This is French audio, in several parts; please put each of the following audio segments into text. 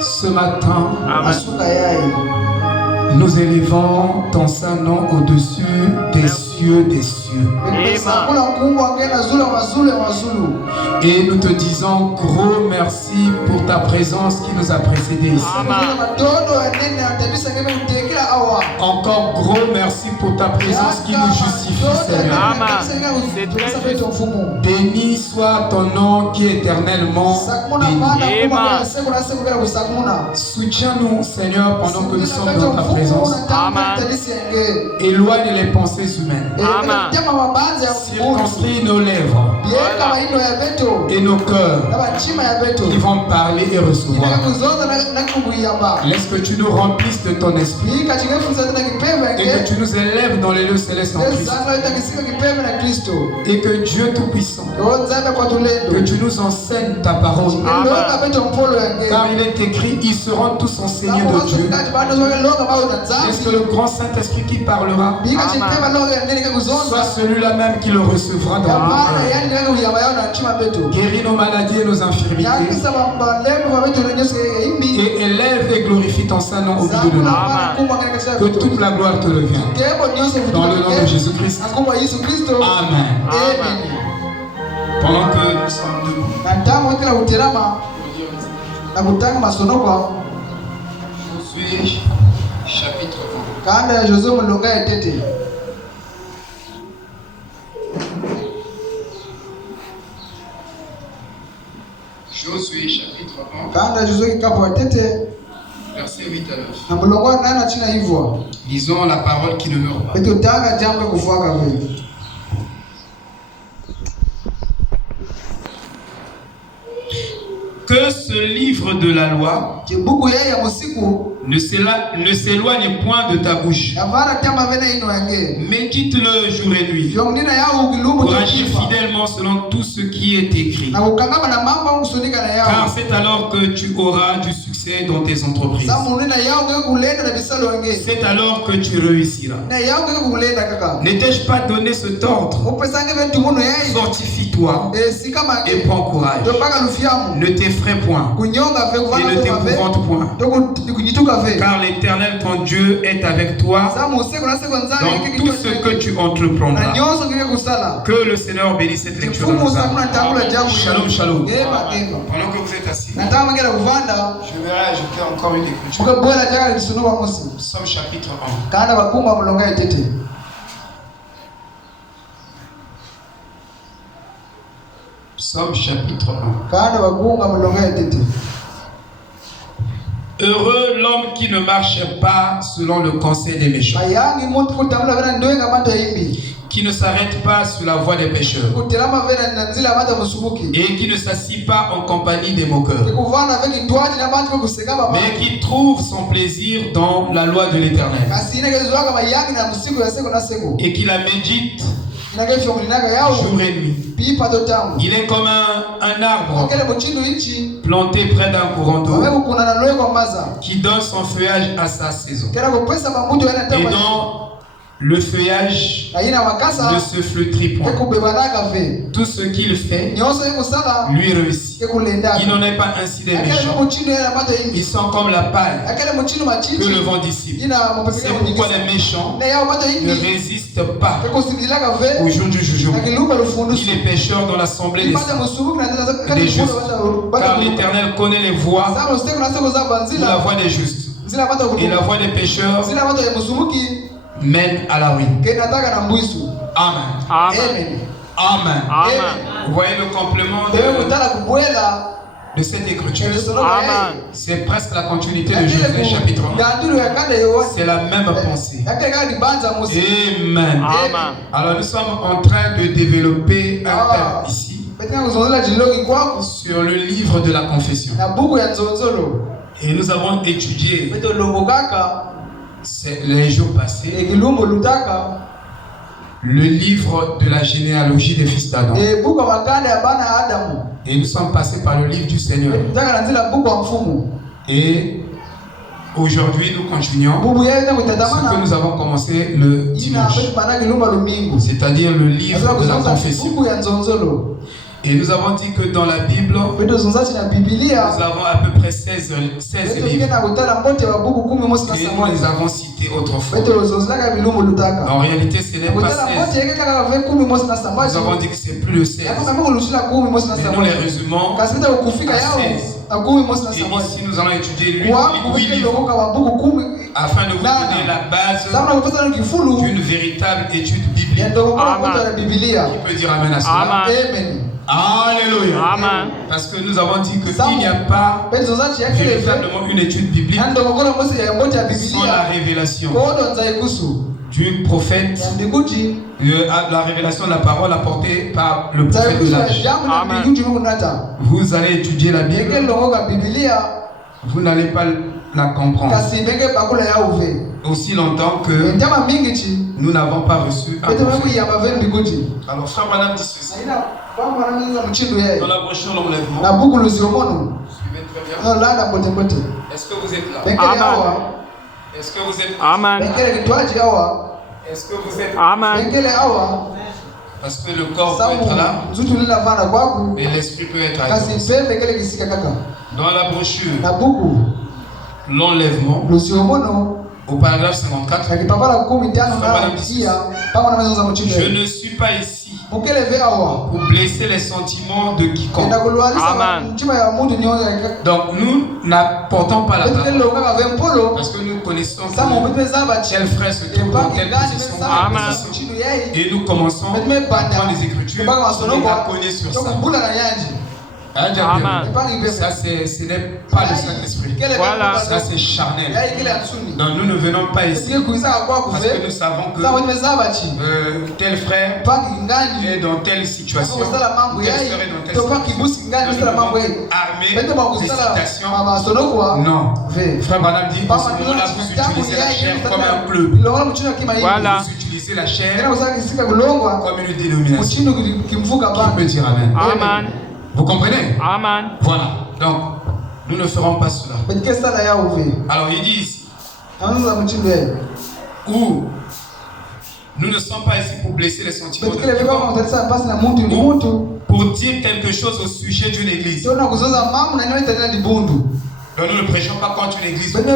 Ce matin, nous élevons ton saint nom au-dessus des cieux des cieux. Et nous te disons gros merci pour ta présence qui nous a précédés ici. Encore gros merci pour ta présence qui nous justifie, Seigneur. Béni soit ton nom qui est éternellement béni. Soutiens-nous, Seigneur, pendant que nous sommes dans ta présence. Éloigne les pensées humaines. Circonscris nos lèvres et nos cœurs qui vont parler et recevoir. Laisse que tu nous remplisses de ton esprit et que tu nous élèves dans les lieux célestes en Christ. Et que Dieu Tout-Puissant, que tu nous enseignes ta parole. Car il est écrit, ils seront tous enseignés de Dieu. Laisse que le grand Saint-Esprit qui parlera soit celui-là même qui le recevra dans le cœur. Guéris nos maladies et nos infirmités. Et élève et glorifie ton saint nom au milieu de nous. Que toute la gloire te revienne. Dans le nom de Jésus-Christ. Amen. Pendant que nous sommes debout, Josué chapitre 20. Josué chapitre 20. Verset 8 à 9. Lisons la parole qui ne meurt pas. Que ce livre de la loi Ne s'éloigne point de ta bouche. Médite-le jour et nuit pour agir fidèlement selon tout ce qui est écrit. Car c'est alors que tu auras du succès dans tes entreprises. C'est alors que tu réussiras. N'ai-je pas donné cet ordre? Fortifie-toi et prends courage. Ne t'effraie point et ne t'épouvante point. Car l'Éternel ton Dieu est avec toi dans tout ce que tu entreprendras. Que le Seigneur bénisse cette lecture. Shalom, shalom. Pendant que vous êtes assis, je vais ajouter encore une écriture. Psaume chapitre 1. Psaume chapitre 1. Heureux l'homme qui ne marche pas selon le conseil des méchants, qui ne s'arrête pas sur la voie des pécheurs et qui ne s'assit pas en compagnie des moqueurs, mais qui trouve son plaisir dans la loi de l'Éternel et qui la médite jour et nuit. Il est comme un arbre planté près d'un courant d'eau qui donne son feuillage à sa saison et dont le feuillage ne se flétrit point. Tout ce qu'il fait lui réussit. Il n'en est pas ainsi des méchants. Ils sont comme la paille que le vent dissipe. C'est pourquoi les méchants ne résistent pas au jour du jugement. Il est pécheur dans l'assemblée des justes. Car l'Éternel connaît les voies ou la voie des justes. Et la voie des pécheurs mène à la ruine. Amen. Amen. Amen. Amen. Vous voyez le complément de cette écriture. Amen. C'est presque la continuité de Josué chapitre 1. C'est la même pensée. Amen. Amen. Alors nous sommes en train de développer un thème ici sur le livre de la confession. Et nous avons étudié les jours passés le livre de la généalogie des fils d'Adam. Et nous sommes passés par le livre du Seigneur. Et aujourd'hui, nous continuons ce que nous avons commencé le dimanche, c'est-à-dire le livre de la confession. Et nous avons dit que dans la Bible, nous avons à peu près 16 livres. Et nous les avons cités autrefois. En réalité, ce n'est pas 16. Nous avons dit que c'est plus de 16. Mais nous les résumons à 16. Et ici, nous allons étudier 8 livres afin de vous donner la base d'une véritable étude biblique. Amen. Qui peut dire Amen à cela? Amen. Alléluia. Amen. Parce que nous avons dit qu'il n'y a pas véritablement une étude biblique sans la révélation du prophète, la révélation de la parole apportée par le prophète de l'âge. Vous allez étudier la Bible, vous n'allez pas la comprendre aussi longtemps que nous n'avons pas reçu un prophète. Alors frère Branham dit ceci dans la brochure l'enlèvement. Suivez très bien. Est-ce que vous êtes là? Amen. Est-ce que vous êtes là? Amen. Est-ce que vous êtes là? Amen. Parce que le corps peut être là, mais l'esprit peut être là. Dans la brochure l'enlèvement, au paragraphe 54, je ne suis pas ici pour blesser les sentiments de quiconque. Amen. Donc nous n'apportons pas la parole parce que nous connaissons quel frère se trouve dans telle position. Et nous commençons à prendre les écritures, on les a connus sur ça. Amen. Ça, ce n'est pas le Saint-Esprit. Voilà. Ça, c'est charnel. Donc, nous ne venons pas ici parce que nous savons que tel frère est dans telle situation, ou telle sœur est dans telle situation. Nous devons armer les citations. Non. Frère Branham dit, à ce moment-là, vous utilisez la chair comme un club. Voilà. Vous utilisez la chair comme une dénomination. Qui peut dire Amen? Amen. Vous comprenez? Amen. Voilà. Donc, nous ne ferons pas cela. Alors, il dit ici, où nous ne sommes pas ici pour blesser les sentiments de Dieu, pour dire quelque chose au sujet d'une église. Donc, nous ne prêchons pas contre une église. Qu'il soit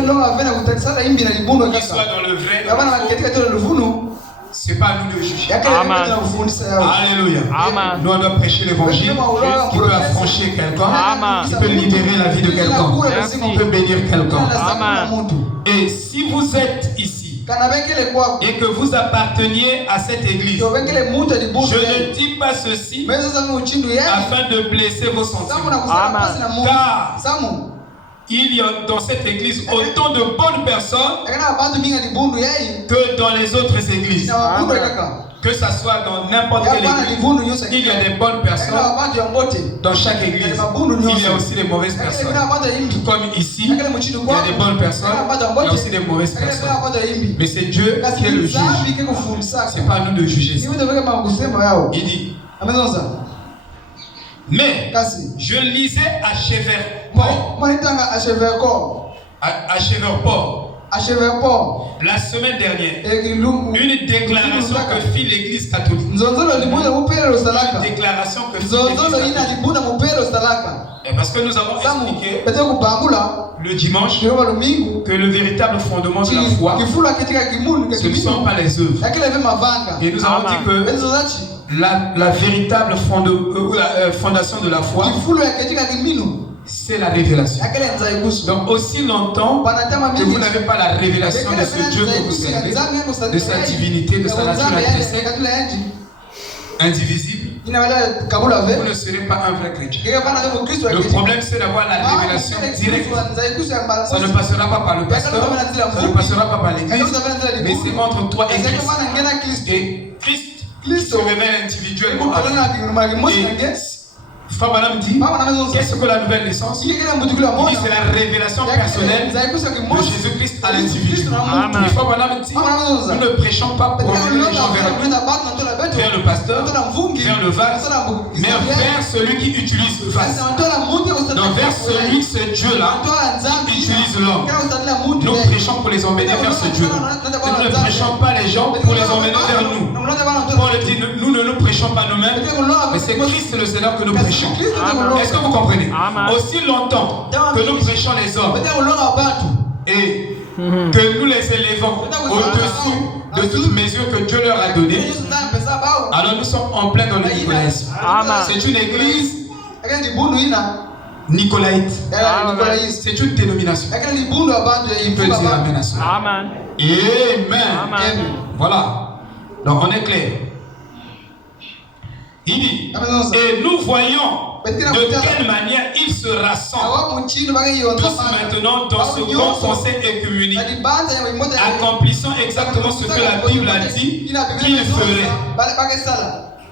dans le vrai, dans le faux. C'est pas à nous de juger. Amen. Alléluia. Amen. Nous on doit prêcher l'évangile qui peut affranchir quelqu'un, Amen. qui peut libérer la vie de quelqu'un, qui peut bénir quelqu'un. Amen. Et si vous êtes ici et que vous apparteniez à cette église, je ne dis pas ceci afin de blesser vos sentiments. Amen. Car il y a dans cette église autant de bonnes personnes que dans les autres églises. Que ça soit dans n'importe quelle église, il y a des bonnes personnes. Dans chaque église, il y a aussi des mauvaises personnes. Tout comme ici, il y a des bonnes personnes, il y a aussi des mauvaises personnes. Mais c'est Dieu qui est le juge. C'est pas à nous de juger ça. Il dit, mais je lisais à Cheverport la semaine dernière une déclaration que fit l'église catholique. Une déclaration que fit l'église catholique. Et parce que nous avons expliqué le dimanche que le véritable fondement de la foi, ce ne sont pas les œuvres. Et nous avons dit que la véritable fondation de la foi, c'est la révélation. Donc aussi longtemps que vous n'avez pas la révélation de ce Dieu que vous servez, de sa divinité, de sa nature intrinsèque, indivisible, vous ne serez pas un vrai chrétien. Le problème, c'est d'avoir la révélation directe. Ça ne passera pas par le pasteur, ça ne passera pas par l'église, mais c'est entre toi et Christ. Et Christ se révèle individuellement. Frère Branham dit, qu'est-ce que la nouvelle naissance? Il dit c'est la révélation personnelle de Jésus-Christ à l'individu. Et Frère Branham dit, nous ne prêchons pas pour emmener les gens vers le pasteur, vers le vase, mais vers celui qui utilise le vase. Donc vers celui, ce Dieu-là, qui utilise l'homme. Nous prêchons pour les emmener vers ce Dieu-là. Nous ne prêchons pas les gens pour les emmener vers nous. Paul dit, nous ne nous prêchons pas nous-mêmes, mais c'est Christ le Seigneur que nous prêchons. Est-ce que vous comprenez? Aussi longtemps que nous prêchons les hommes et que nous les élevons au-dessus de toute mesure que Dieu leur a donnée, alors nous sommes en plein dans le nicolaïsme. C'est une église nicolaïte. C'est une dénomination. Il peut dire amen à cela. Amen. Amen. Voilà. Donc on est clair. Il dit, et nous voyons de quelle manière ils se rassemblent tous maintenant dans ce grand conseil œcuménique, accomplissant exactement ce que la Bible a dit qu'ils feraient.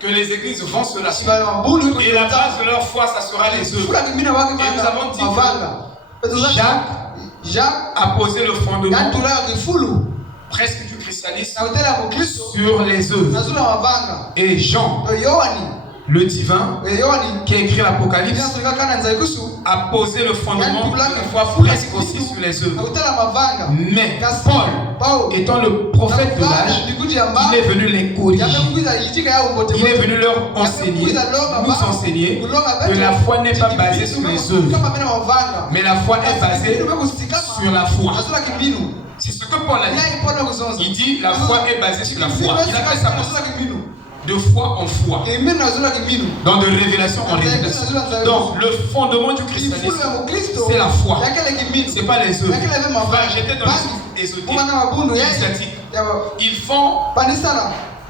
Que les églises vont se rassembler. Et la base de leur foi, ça sera les œuvres. Et nous avons dit que Jacques a posé le fondement presque du christianisme sur les œuvres. Et Jean, le divin, qui a écrit l'Apocalypse, a posé le fondement de la foi presque aussi sur les œuvres. Mais Paul, étant le prophète de l'âge, il est venu les corriger. Il est venu leur enseigner, nous enseigner que la foi n'est pas basée sur les œuvres, mais la foi est basée sur la foi. C'est ce que Paul a dit. Il dit la foi est basée sur la foi. Il a fait ça de foi en foi. Donc de révélation en révélation. Donc le fondement du christianisme, c'est la foi. C'est pas les œuvres. Frère, j'étais dans les ésotériques. Ils font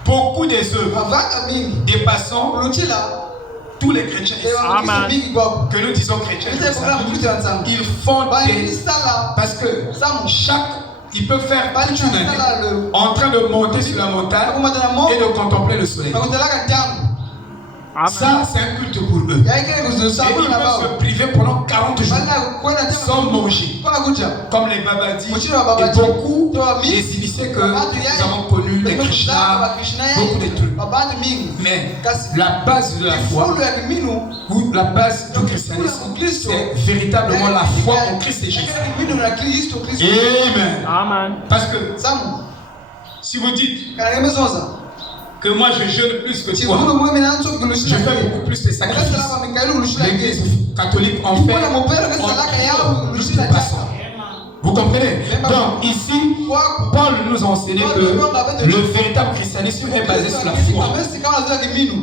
beaucoup des œuvres dépassant tous les chrétiens ici, que nous disons chrétiens, ils font des... Parce que ils peuvent faire toute une année en train de monter sur la montagne et de contempler le soleil. Ça, c'est un culte pour eux. Et ils peuvent se priver pendant 40 jours sans manger. Comme les Babadis et beaucoup des initiés que nous avons connus, les Krishna, beaucoup de trucs. Mais la base de la foi, ou la base du christianisme, c'est véritablement la foi en Christ et Jésus. Amen. Parce que si vous dites que moi je jeûne plus que toi, je fais beaucoup plus de sacrifices. L'Église catholique en fait vous comprenez? Donc ici, Paul nous a enseigné que le véritable christianisme est basé sur la foi.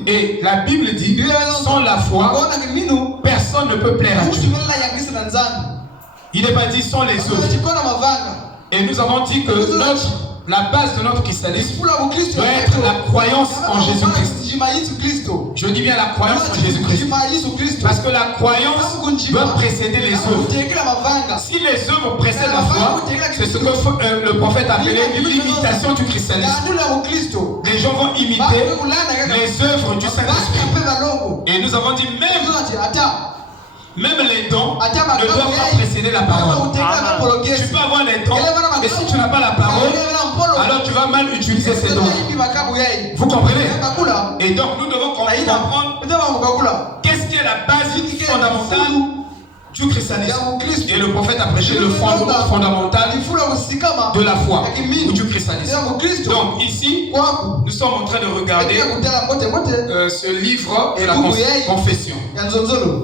Et la Bible dit, sans la foi, personne ne peut plaire à Dieu. Il n'est pas dit sans les œuvres. Et nous avons dit que la base de notre christianisme doit être la croyance en Jésus-Christ. Je dis bien la croyance en Jésus-Christ. Parce que la croyance doit précéder les œuvres. Si les œuvres précèdent la foi, c'est ce que le prophète appelait l'imitation du christianisme. Les gens vont imiter les œuvres du Saint-Esprit. Et nous avons dit même les dons ne doivent pas précéder la parole. Tu peux avoir les dons, mais si tu n'as pas la parole, alors tu vas mal utiliser ces dons. Vous comprenez? Et donc nous devons comprendre qu'est-ce qui est la base fondamentale du christianisme. Et le prophète a prêché le fondement fondamental de la foi ou du christianisme. Donc ici, nous sommes en train de regarder ce livre et la confession.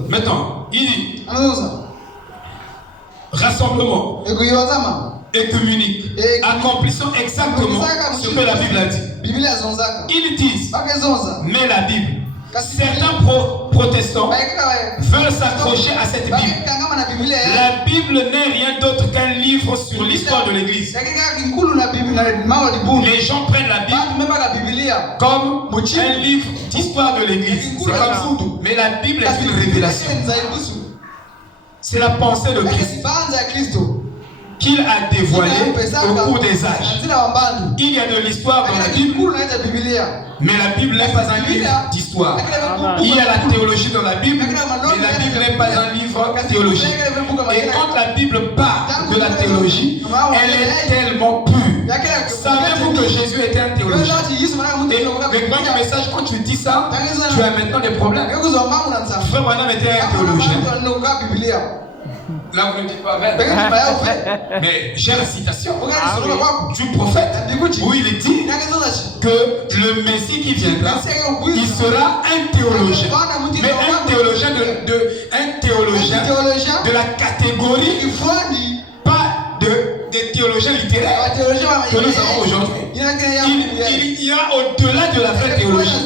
Maintenant, il dit rassemblement écuménique, accomplissant exactement ce que la Bible a dit. Ils disent, mais la Bible, certains protestants veulent s'accrocher à cette Bible. La Bible n'est rien d'autre qu'un livre sur l'histoire de l'Église. Les gens prennent la Bible comme un livre d'histoire de l'Église. Mais la Bible est une révélation. C'est la pensée de Christ qu'il a dévoilée au cours des âges. Il y a de l'histoire dans la Bible, mais la Bible n'est pas un livre d'histoire. Il y a la théologie dans la Bible, mais la Bible n'est pas un livre théologique. Et quand la Bible parle de la théologie, elle est tellement pure. Savez-vous que Jésus était un théologien? Et le premier message, quand tu dis ça, tu as maintenant des problèmes. Frère Branham était un théologien. Là, vous ne dites pas amen. Mais j'ai la citation du prophèt où il est dit que le Messie qui viendra, il sera un théologien. Mais un théologien de la catégorie, pas des théologiens littéraires que nous avons aujourd'hui. Il y a au-delà de la vraie théologie.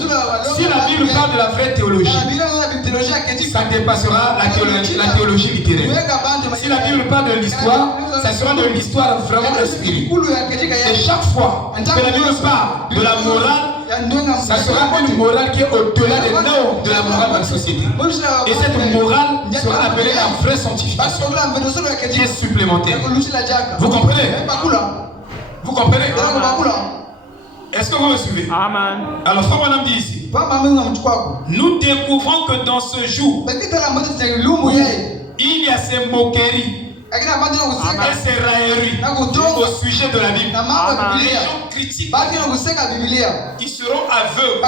Si la Bible parle de la vraie théologie, ça dépassera la théologie littéraire. Si la Bible parle de l'histoire, ça sera de l'histoire vraiment de spirit. Et chaque fois que la Bible parle de la morale, ça sera une morale qui est au-delà des normes de la morale de la société. Et cette morale sera appelée la vraie sanctification, qui est supplémentaire. Vous comprenez? Vous comprenez? Est-ce que vous me suivez? Amen. Alors, Frère Branham dit ici, nous découvrons que dans ce jour, il y a ces moqueries et ces railleries au sujet de la Bible. Les gens critiquent. Ils seront aveugles.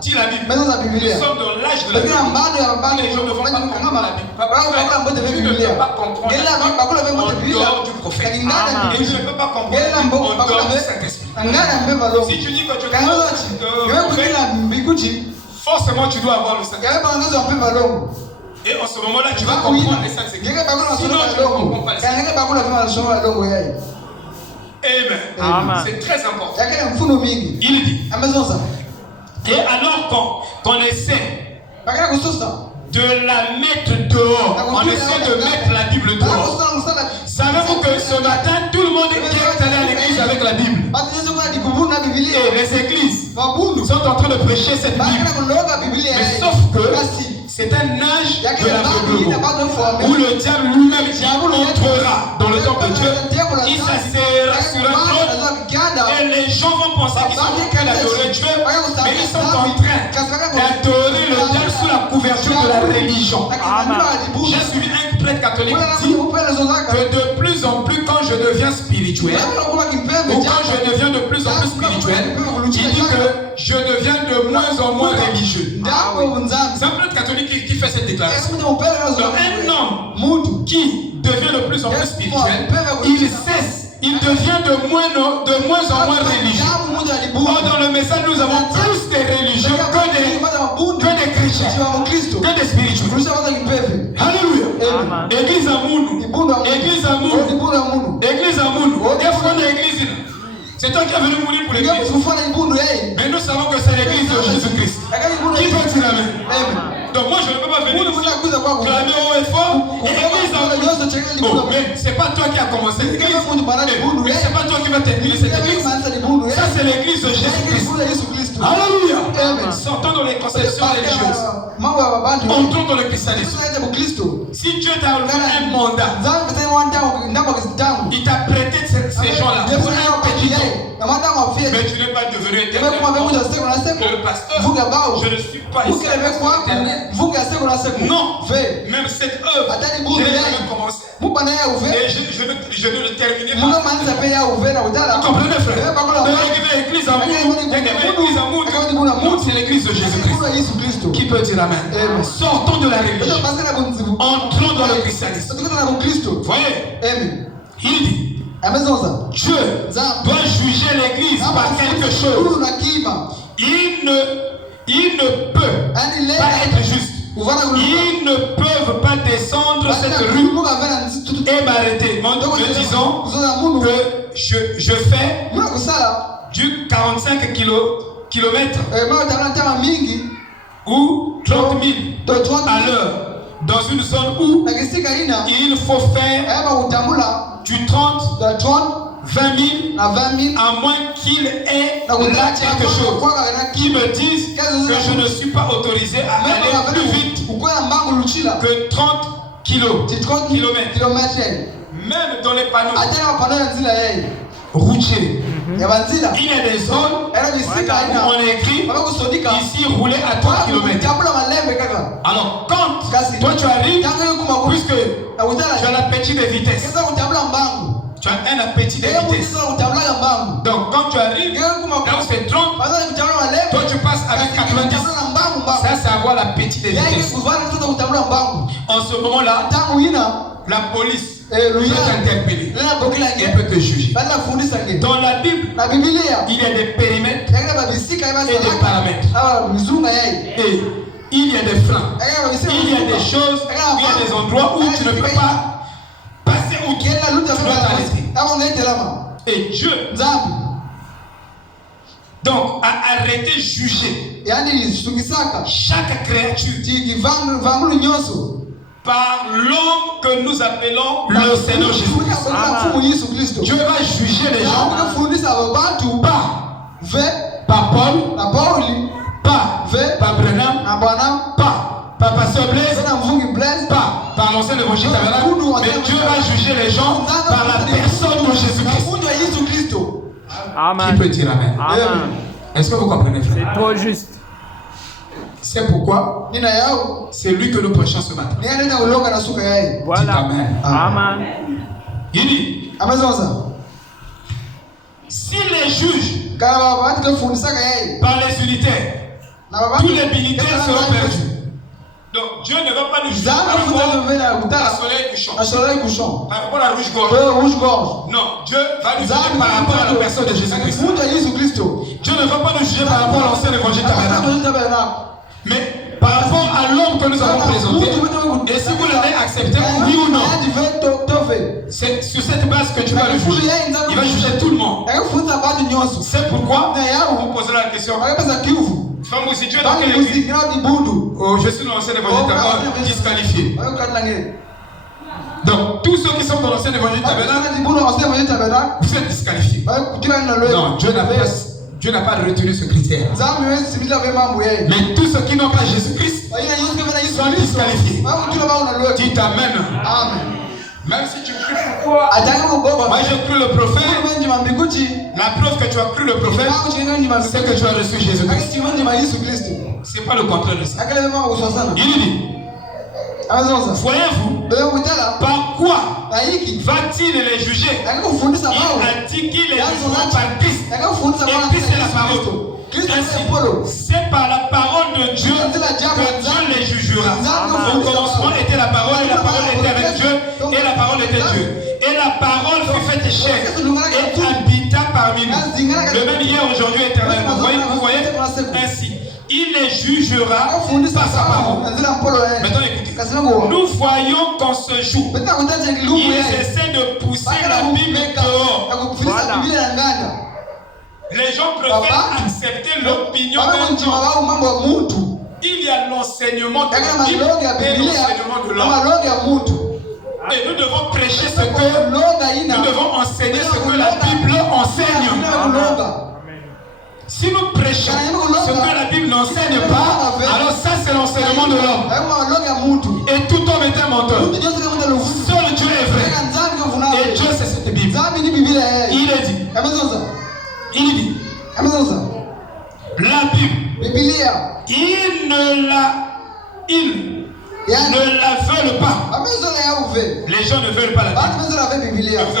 Dit la Bible. Nous sommes dans l'âge de la Bible. Les gens ne vont pas comprendre la Bible. Tu ne peux pas comprendre la Bible en dehors du prophète. Et tu ne peux pas comprendre la Bible en dehors du Saint-Esprit. Si tu dis que tu es forcément tu dois avoir le Saint-Esprit. Et en ce moment-là, tu vas comprendre les 5 écritures. Sinon, tu ne comprends pas les 5 écritures. Amen. C'est très important. Il dit. Et alors qu'on essaie de la mettre dehors, on essaie de mettre la Bible dehors. Savez-vous que ce matin, tout le monde qui est allé à l'église avec la Bible? Et les églises sont en train de prêcher cette Bible. Mais sauf que c'est un âge de l'aveuglement où le diable lui-même entrera dans le temple de Dieu, il s'asseyra sur un trône et les gens vont penser qu'ils sont en train d'adorer Dieu, mais ils sont en train d'adorer le diable sous la couverture de la religion. J'ai suivi un prêtre catholique qui dit que de plus en plus, quand je deviens spirituel, ou quand je deviens de plus en plus spirituel, il dit que je deviens de moins en moins religieux. C'est un prêtre catholique qui fait cette déclaration. Donc un homme qui devient de plus en plus spirituel, il devient de moins en moins religieux. Or, dans le message, nous avons plus de religieux que des chrétiens, que des spirituels. Alléluia. Église à Mounou. Église à Mounou. Église à Mounou. C'est toi qui es venu mourir pour l'église. Mais nous savons que c'est l'église de Jésus-Christ. Qui peut dire amen? Donc moi je ne peux pas venir clamer haut et fort. Église à Mounou. Mais c'est pas toi qui as commencé l'église. Mais c'est pas toi qui vas terminer cette église. Ça c'est l'église de Jésus-Christ. Alléluia. Sortons dans les conceptions religieuses. Entrons dans le christianisme. Si Dieu t'a donné un mandat, il t'a prêté ces gens-là pour un petit temps. Mais tu n'es pas devenu éternel. Le pasteur, je ne suis pas ici. Non, même cette œuvre, j'ai jamais commencé. Et je veux le terminer par. Vous comprenez, frère? L'église à Mout, c'est l'église de Jésus-Christ. Qui peut dire amen? Sortons de la religion. Entrons dans le christianisme. Vous voyez? Il dit Dieu doit juger l'église par quelque chose. Il ne peut pas être juste. Ils ne peuvent pas descendre cette rue et m'arrêter. Me disant que je fais du 45 km ou 30 000 à l'heure dans une zone où il faut faire du 30, 20 000, à moins qu'il ait là quelque chose qui me dise que je ne suis pas autorisé à aller plus vite que 30 km. Même dans les panneaux routiers, il y a des zones où on est écrit ici rouler à 30 km. Alors quand toi tu arrives, puisque tu as l'appétit de vitesse, tu as un appétit de vitesse. Donc quand tu arrives, là où c'est 30, toi tu passes avec 90. Ça c'est avoir l'appétit de vitesse. En ce moment-là, la police peut t'interpeller et peut te juger. Dans la Bible, il y a des périmètres et des paramètres. Et il y a des freins. Il y a des choses, il y a des endroits où tu ne peux pas passer où tu dois t'arrêter. Et Dieu donc a arrêté de juger chaque créature par l'homme que nous appelons le Seigneur Jésus-Christ. Dieu va juger les gens par Paul, par Branham, par Pasteur Blaise, par l'ancien évangile tabernacle. Mais Dieu va juger les gens par la personne de Jésus-Christ. Amen. Qui peut dire amen? Est-ce que vous comprenez, frère? C'est trop juste. C'est pourquoi c'est lui que nous prêchons ce matin. Voilà. Amen. Amen. Il dit si les juges par les unitaires, tous les militaires seront perdus. Donc Dieu ne va pas nous juger par rapport à soleil couchant, par rapport à rouge-gorge. Non, Dieu va nous juger par rapport à la personne de Jésus-Christ. Dieu ne va pas nous juger par rapport à l'ancien évangile tabernacle. Mais par rapport à l'homme que nous avons présenté, et si vous l'avez accepté, oui ou non, c'est sur cette base que tu vas le juger. Il va juger tout le monde. C'est pourquoi vous posez la question. Femme, si tu es dans quelle église? Oh, je suis dans l'ancien évangile tabernacle, disqualifié. Donc, tous ceux qui sont dans l'ancien évangile tabernacle, vous êtes disqualifiés. Non, Dieu Dieu n'a pas retenu ce critère. Mais tous ceux qui n'ont pas Jésus-Christ sont disqualifiés. Dites Amen. Même si tu cries pourquoi, moi je crie le prophète. La preuve que tu as cru le prophète, c'est que tu as reçu Jésus-Christ. C'est pas le contraire de ça. Il dit, voyez-vous, par quoi va-t-il les juger? Il a dit qu'il les jugera par Christ. Et Christ est la parole. Ainsi, c'est par la parole de Dieu que Dieu les jugera. Au commencement était la parole, et la parole était avec Dieu, et la parole était Dieu. Et la parole fut faite chair et habita parmi nous. Le même hier, aujourd'hui, éternellement. Vous voyez? Ainsi, il les jugera par sa parole. Maintenant écoutez, nous voyons qu'en ce jour, ils essaient de pousser la Bible dehors. Les gens préfèrent accepter l'opinion d'un homme. Il y a l'enseignement de la Bible et l'enseignement de l'homme. Et nous devons prêcher ce que nous devons enseigner ce que la Bible enseigne. Si nous prêchons ce que la Bible n'enseigne pas, alors ça c'est l'enseignement de l'homme. Et tout homme est un menteur. Seul Dieu est vrai. Et Dieu c'est cette Bible. Il est dit. Il dit. La Bible. Ils ne la veulent pas. Les gens ne veulent pas la Bible. Vous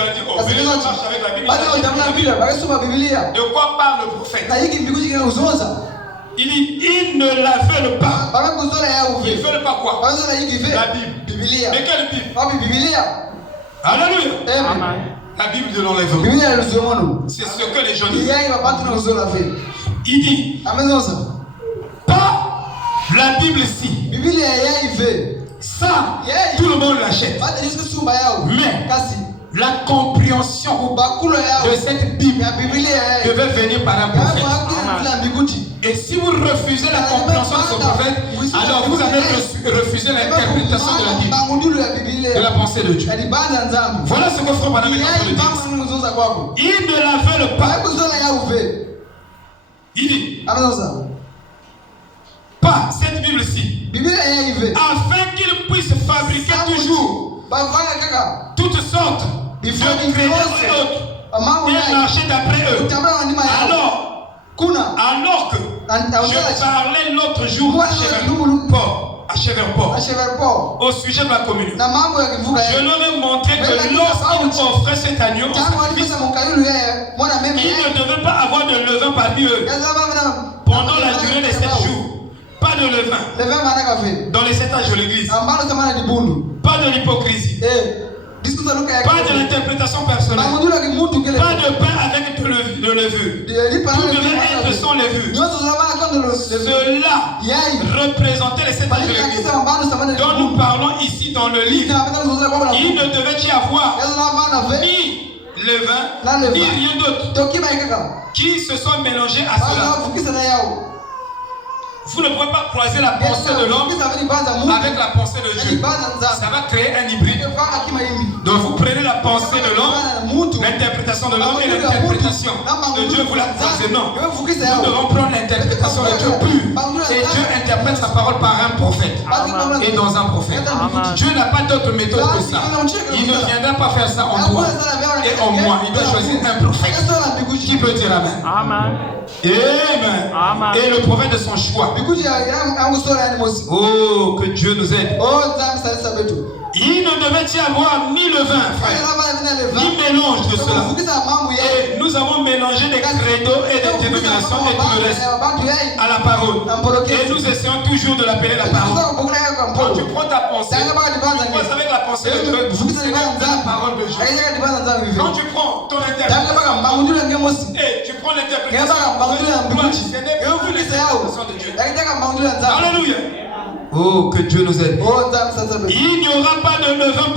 allez dire, oh, mais les gens marchent avec la Bible. De quoi parle le prophète? Il dit, ils ne la veulent pas. Ils ne veulent pas quoi? La Bible. Mais quelle Bible? Alléluia. La Bible de l'enlèvement. C'est ce que les gens disent. Il dit, pas la Bible ci. Ça, tout le monde l'achète. Mais la compréhension de cette Bible devait venir par un prophète. Et si vous refusez la compréhension de ce prophète, alors vous avez refusé l'interprétation de la Bible, de la pensée de Dieu. Voilà ce que Frère Branham est en train de dire. Ils ne la veulent pas. Il dit, pas cette Bible-ci, afin qu'ils puissent fabriquer toujours toutes sortes de créatures et autres et marcher d'après eux. Alors que je parlais l'autre jour à Cheverport au sujet de la communion, je leur ai montré que lorsqu'ils offraient cet agneau, ils ne devaient pas avoir de levain parmi eux pendant la durée des 7 jours. Pas de levain dans les 7 âges de l'église. Pas de l'hypocrisie. Pas de l'interprétation personnelle. Pas de pain avec de levure. Tout devait être sans levure. Cela représentait les 7 âges de l'église dont nous parlons ici dans le livre. Il ne devait y avoir ni levain, ni rien d'autre qui se sont mélangés à cela. Vous ne pouvez pas croiser la pensée de l'homme avec la pensée de Dieu. Ça va créer un hybride. Donc vous prenez la pensée de l'homme, l'interprétation de l'homme et l'interprétation de Dieu, vous la croisez. Non. Nous devons prendre l'interprétation de Dieu pure. Et Dieu interprète sa parole par un prophète. Et dans un prophète. Dieu n'a pas d'autre méthode que ça. Il ne viendra pas faire ça en toi et en moi. Il doit choisir un prophète. Qui peut dire Amen? Amen. Amen. Et le prophète de son choix. Oh, que Dieu nous aide. Il ne devait y avoir ni levain, frère, ni mélange de cela. Et nous avons mélangé des credos et des dénominations et tout le reste à la parole. Et nous essayons toujours de l'appeler la parole. Quand tu prends ta pensée, tu passes avec la pensée de Dieu, c'est la parole de Dieu. Quand tu prends ton interprétation, et tu prends l'interprétation, ce n'est plus l'interprétation de Dieu. Alléluia. Oh, que Dieu nous aide. Il n'y aura pas de levain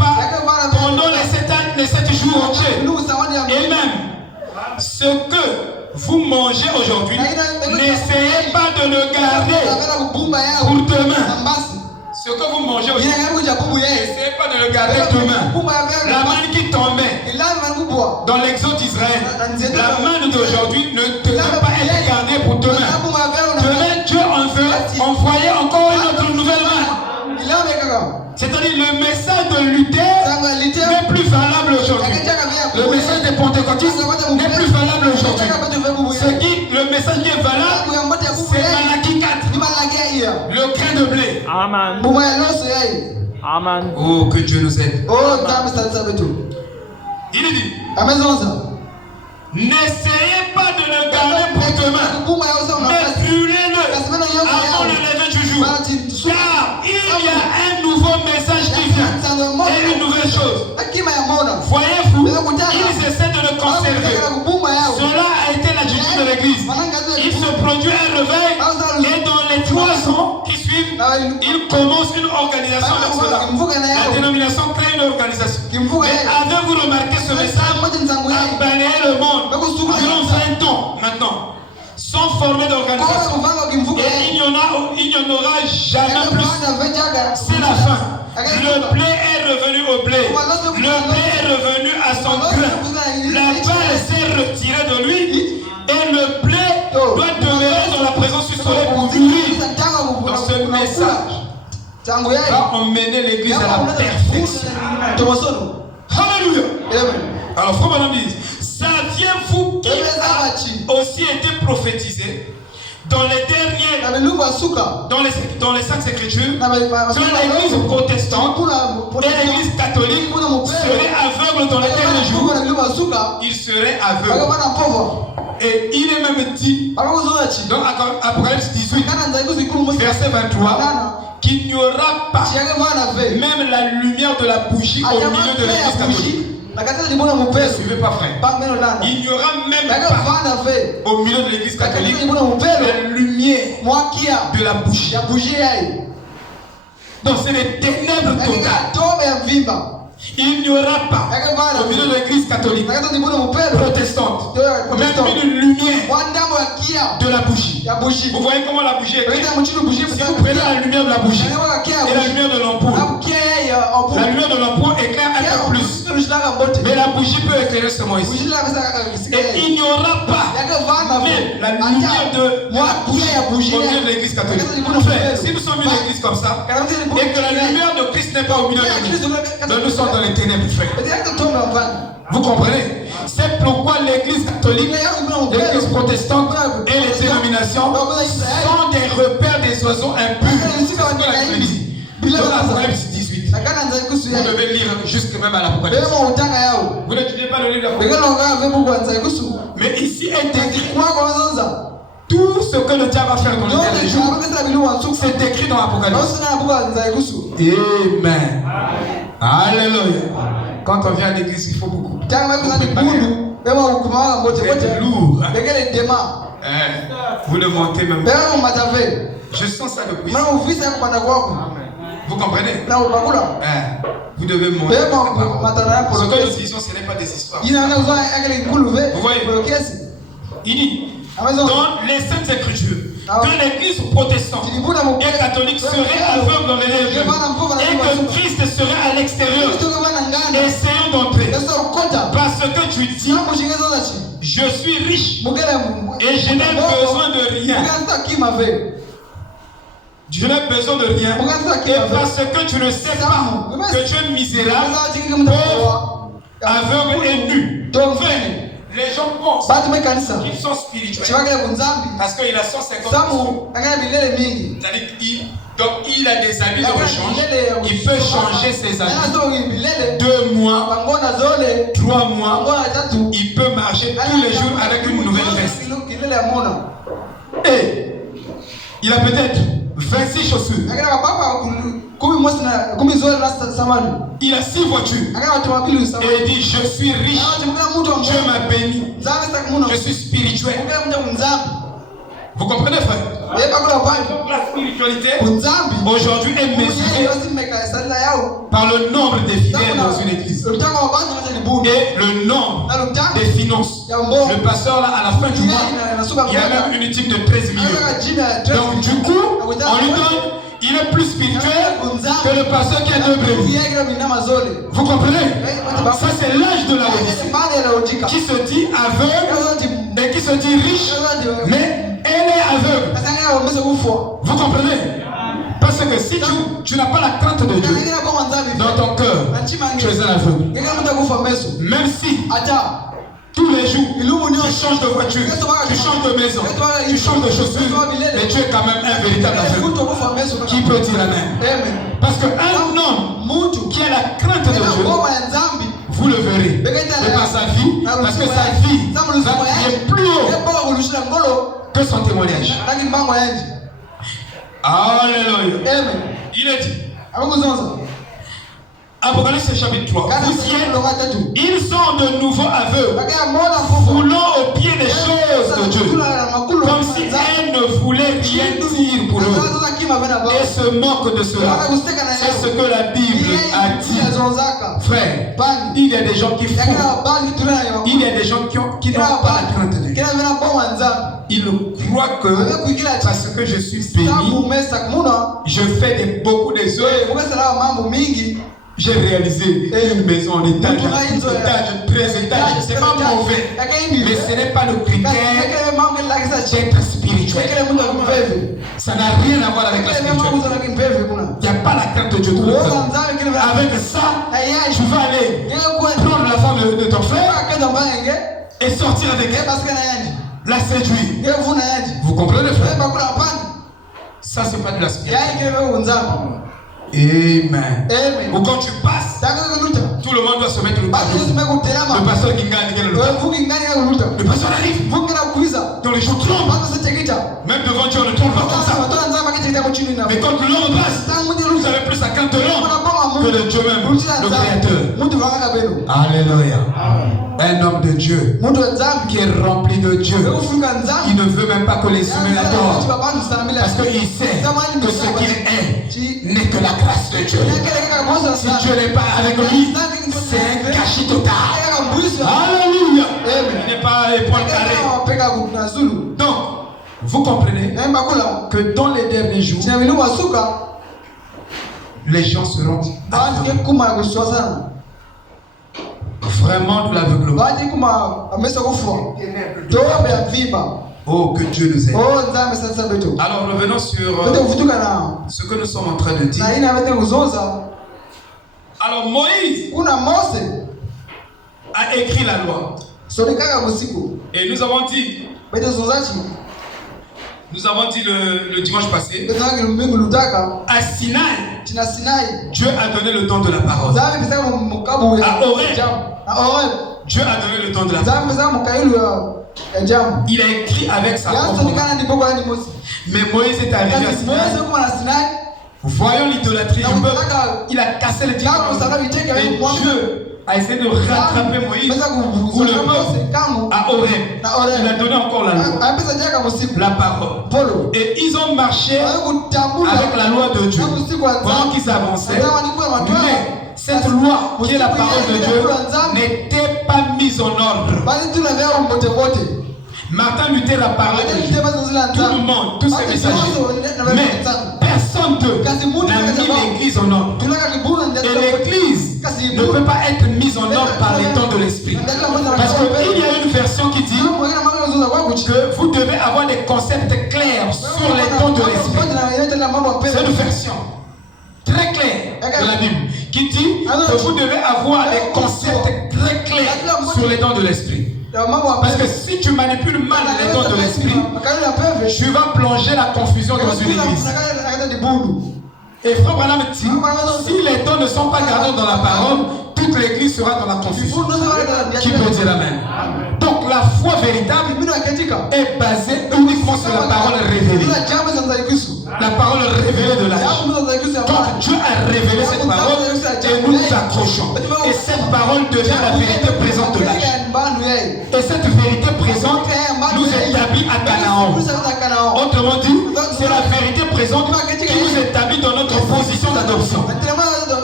pendant les 7 jours entiers. Et même ce que vous mangez aujourd'hui, n'essayez pas de le garder pour demain. Ce que vous mangez aujourd'hui, n'essayez pas de le garder demain. La manne qui tombait dans l'exode d'Israël, la manne d'aujourd'hui ne devrait pas être gardée pour demain. Demain, Dieu en veut envoyer encore une autre nouvelle manne. C'est-à-dire le message de Luther n'est plus valable aujourd'hui. Le message des pentecôtistes n'est plus valable aujourd'hui. Le message qui est valable, c'est Malachie 4. Le grain de blé. Amen. Amen. Oh, que Dieu nous aide. Il dit, n'essayez pas de le garder pour demain, mais brûlez-le avant le lever du jour. Car il y a un nouveau message qui vient et une nouvelle chose. Voyez-vous, ils essaient de le conserver. Cela a été l'attitude de l'Église. Il se produit un réveil et dans les 3 ans qui suivent, il commence une organisation avec cela. La dénomination crée une organisation. Mais avez-vous remarqué ce message a balayé le monde durant 20 ans maintenant, sans former d'organisation. Et il n'y en aura jamais plus. C'est la fin. Le blé est revenu au blé. Le blé est revenu à son grain. La balle s'est retirée de lui. Et le blé doit demeurer dans la présence du soleil pour mûrir. Dans ce message, va emmener l'église à la perfection. Alléluia. Alors, frère Madame dit, saviez-vous qu'il a aussi été prophétisé dans les derniers, dans les Saintes Écritures, que l'église protestante et l'église catholique seraient aveugles dans les derniers jours? Ils seraient aveugles. Et il est même dit dans Apocalypse 18, verset 23, qu'il n'y aura pas même la lumière de la bougie au milieu de l'église catholique. Ne suivez pas, frère. Il n'y aura même pas au milieu de l'église catholique la lumière de la bougie. Donc c'est les ténèbres totales. Il n'y aura pas au milieu de l'église catholique protestante même une lumière de la bougie. Vous voyez comment la bougie est faite? Si vous prenez la lumière de la bougie et la lumière de l'ampoule, la lumière de l'ampoule éclaire un peu plus, mais la bougie peut éclairer seulement ici. Et il n'y aura pas même la lumière de la bougie au milieu de l'église catholique. Frère, si nous sommes une église comme ça et que la lumière de Christ n'est pas au milieu de l'église, nous sommes dans les ténèbres, frère. Vous comprenez? C'est pourquoi l'église catholique, l'église protestante et les dénominations sont des repères des oiseaux impurs. C'est ce que la Bible dit. Dans l'Apocalypse 18. Vous devez lire jusque même à l'Apocalypse. Vous n'étudiez pas le livre d'Apocalypse. Mais ici est écrit tout ce que le diable va faire dans les derniers jours. C'est écrit dans l'Apocalypse. Amen. Alléluia. Quand on vient à l'église, il faut beaucoup. C'est lourd. Vous ne montez même pas. Je sens ça depuis. Vous comprenez? Vous devez monter. Ce que nous disons, ce n'est pas des histoires. Vous voyez? Il dit dans les Saintes Écritures que l'église protestante et catholique serait aveugle dans les lieux et que Christ serait à l'extérieur. Essayons d'entrer. Parce que tu dis, je suis riche et je n'ai besoin de rien. Je n'ai besoin de rien. Et parce que tu ne sais pas que tu es misérable, pauvre, aveugle et nu. Donc, les gens pensent qu'ils sont spirituels parce qu'il a 150 ans. Donc il a des habits de rechange. Il peut changer ses habits 2 mois, 3 mois. Il peut marcher tous les jours avec une nouvelle veste. Et il a peut-être 26 chaussures. Il a 6 voitures. Et il dit, je suis riche. Dieu m'a béni. Je suis spirituel. Vous comprenez, frère? La spiritualité aujourd'hui est mesurée par le nombre des fidèles dans une église et le nombre des finances. Le pasteur là, à la fin du mois, il a même une équipe de 13 millions. Donc du coup, on lui donne il est plus spirituel que le pasteur qui a 2 brebis. Vous comprenez? Ça c'est l'âge de la Laodicée, qui se dit aveugle et qui se dit riche, mais elle est aveugle. Vous comprenez? Parce que si tu n'as pas la crainte de Dieu dans ton cœur, tu es un aveugle. Même si tous les jours, tu changes de voiture, tu changes de maison, tu changes de chaussures, mais tu es quand même un véritable aveugle. Qui peut dire amen? Parce qu'un homme qui a la crainte de Dieu, vous le verrez, et par sa vie, parce que sa vie va prier plus haut que son témoignage. Alléluia. Il est dit, Apocalypse chapitre 3. Ils sont de nouveau aveugles, voulant au pied des choses de Dieu, comme si elles ne voulaient rien dire pour eux, et se moquent de cela. C'est ce que la Bible a dit. Frère, il y a des gens qui font, il y a des gens qui n'ont pas la crainte de Dieu. Ils croient que parce que je suis béni, je fais beaucoup des œuvres. J'ai réalisé une maison en étage, 13 étages. C'est pas mauvais, mais ce n'est pas le critère d'être spirituel. Ça n'a rien à voir avec la spiritualité. Il n'y a pas la crainte de Dieu tout le temps. Avec ça, tu vas aller prendre la femme de ton frère et sortir avec elle, la séduire. Vous comprenez, frère? Ça, c'est pas de la spiritualité. Amen. Ou quand tu passes, tout le monde doit se mettre le pasteur. Le pasteur qui gagne, le pasteur arrive. Dans les jours tombent. Même devant Dieu, on ne tombe pas comme ça. Mais quand l'homme passe, vous avez plus la crainte de l'homme que de Dieu même, le Créateur. Alléluia. Un homme de Dieu qui est rempli de Dieu, il ne veut même pas que les humains l'adorent, parce qu'il sait que ce qu'il est n'est que la grâce de Dieu. Si Dieu n'est pas avec lui, c'est un gâchis total. Alléluia. Il n'est pas épaule carrée. Donc, vous comprenez que dans les derniers jours, les gens seront vraiment de l'aveuglement. Oh, que Dieu nous aide. Alors revenons sur ce que nous sommes en train de dire. Alors Moïse a écrit la loi. Et nous avons dit le dimanche passé, à Sinaï, Dieu a donné le don de la parole. À Horeb, Dieu a donné le don de la parole. Il a écrit avec sa propre main. Mais Moïse est arrivé à Sinaï. Voyons l'idolâtrie du peuple. Il a cassé le diable. Et Dieu a essayé de rattraper Moïse pour le peuple à Horeb. Il a donné encore la loi, la parole. Et ils ont marché avec la loi de Dieu. Pendant qu'ils avançaient, mais cette loi qui est la parole de Dieu n'était pas mise en ordre. Martin Luther a parlé de Dieu. Tout le monde, tous ces messagers. Mais personne d'eux n'a mis l'église en ordre. Et l'église ne peut pas être mise en ordre par les dons de l'esprit. Parce qu'il y a une version qui dit que vous devez avoir des concepts clairs sur les dons de l'esprit. C'est une version très claire de la Bible qui dit que vous devez avoir des concepts très clairs sur les dons de l'esprit. Parce que si tu manipules mal les dons de l'esprit, tu vas plonger la confusion dans une église. Et frère Branham dit, si les dons ne sont pas gardés dans la parole, toute l'église sera dans la confusion. Qui peut dire amen? Donc la foi véritable est basée uniquement sur la parole révélée. La parole révélée de l'âge. Donc Dieu a révélé cette parole et nous nous accrochons. Et cette parole devient la vérité présente de l'âge. Et cette vérité présente nous établit à Canaan. Autrement dit, c'est la vérité présente qui nous établit dans notre position d'adoption.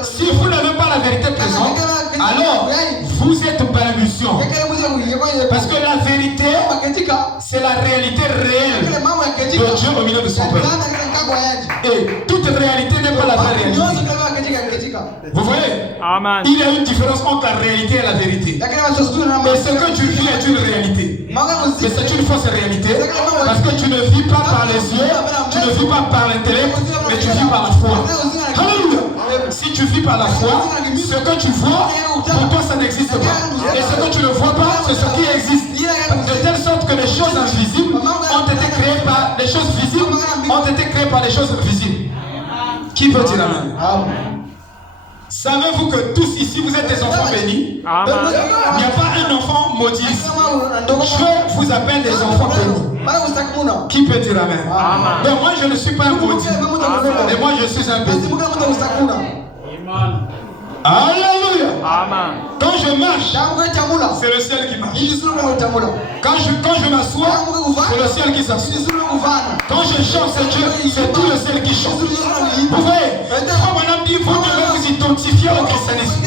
Si vous n'avez pas la vérité présente, alors vous êtes balbutiant. Parce que la vérité, c'est la réalité réelle de Dieu au milieu de son peuple. Et toute réalité n'est pas la vraie réalité. Vous voyez? Amen. Il y a une différence entre la réalité et la vérité. Et ce que tu vis est une réalité. Mais c'est une fausse réalité. Parce que tu ne vis pas par les yeux, tu ne vis pas par l'intellect, mais tu vis par la foi. Alléluia. Si tu vis par la foi, ce que tu vois, pour toi ça n'existe pas. Et ce que tu ne vois pas, c'est ce qui existe. De telle sorte que les choses invisibles ont été créées par les choses visibles, ont été créées par les choses visibles. Qui peut dire amen? Savez-vous que tous ici vous êtes des enfants bénis? Amen. Il n'y a pas un enfant maudit ici. Dieu vous appelle des enfants bénis. Qui peut dire amen? Amen. Donc moi je ne suis pas un maudit. Et moi je suis un béni. Alléluia. Amen. Quand je marche, c'est le ciel qui marche. Quand je m'assois, c'est le ciel qui s'assoit. Quand je chante, c'est tout le ciel qui chante. Vous voyez, comme on a dit, vous devez vous identifier au christianisme.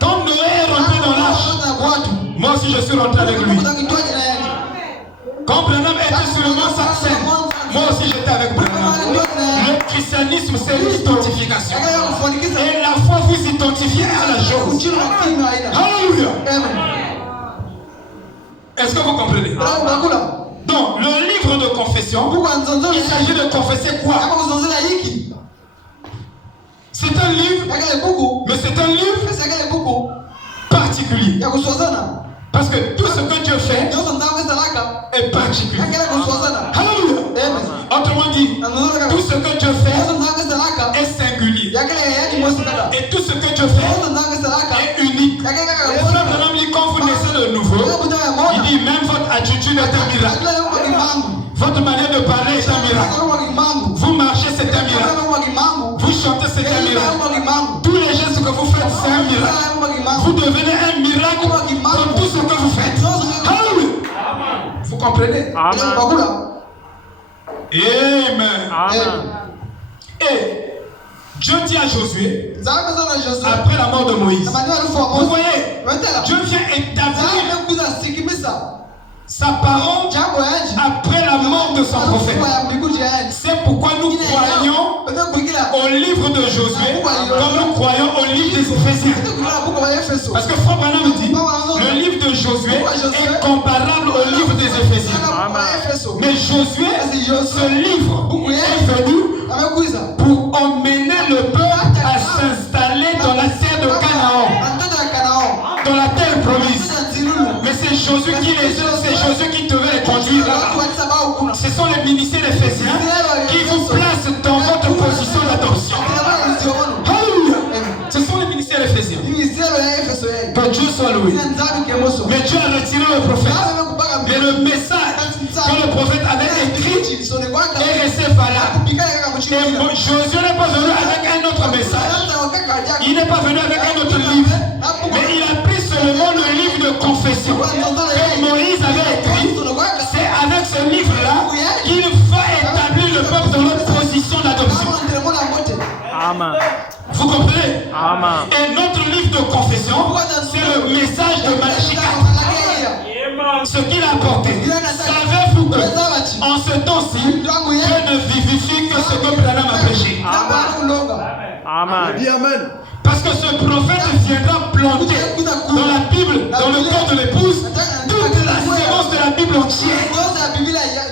Quand Noé est rentré dans l'arche, moi aussi je suis rentré avec lui. Quand Branham était sur le mont Saxen, moi aussi j'étais avec Branham. Le christianisme c'est l'identification. Et la foi vous identifiez à la chose. Alléluia. Est-ce que vous comprenez? Donc le livre de confession, il s'agit de confesser quoi? C'est un livre, mais c'est un livre particulier. Parce que tout ce que Dieu fait est particulier. Alléluia. Autrement dit, tout ce que Dieu fait est singulier. Et tout ce que Dieu fait est unique. Frère Branham dit, quand vous naissez de nouveau, il dit même votre attitude est un miracle. Votre manière de parler est un miracle. Vous marchez, c'est un miracle. Vous chantez, c'est un miracle. Tous les gestes que vous faites, c'est un miracle. Vous devenez un miracle dans tout ce que vous faites. Alléluia. Vous comprenez? Amen. Amen. Amen. Et Dieu dit à Josué, après la mort de Moïse, vous voyez, Dieu vient établir sa parole après la mort de son prophète. C'est pourquoi nous croyons au livre de Josué comme nous croyons au livre des Éphésiens. Parce que Frère Branham dit, le livre de Josué est comparable au livre des Éphésiens. Mais Josué, ce livre est venu pour emmener le peuple à s'installer dans la terre de Canaan, dans la terre promise. Mais c'est Josué qui devait les conduire là-bas. Ce sont les ministères éphésiens qui vous placent dans votre position d'adoption. Alléluia. Ce sont les ministères éphésiens. Que Dieu soit loué. Mais Dieu a retiré le prophète. Mais le message que le prophète avait écrit est resté valable. Et Josué n'est pas venu avec un autre message. Il n'est pas venu avec un autre livre. Mais il a pris seulement le livre de confession que Moïse avait écrit. C'est avec ce livre-là qu'il va établir le peuple dans notre position d'adoption. Amen. Vous comprenez? Amen. Et notre livre de confession, c'est le message de Malachie 4. Ce qu'il a apporté. Savez-vous que en ce temps-ci, Dieu ne vivifie que ce que Branham a prêché? Amen. Amen. Parce que ce prophète viendra planter dans la Bible, dans le corps de l'épouse, toute la sémence de la Bible entière.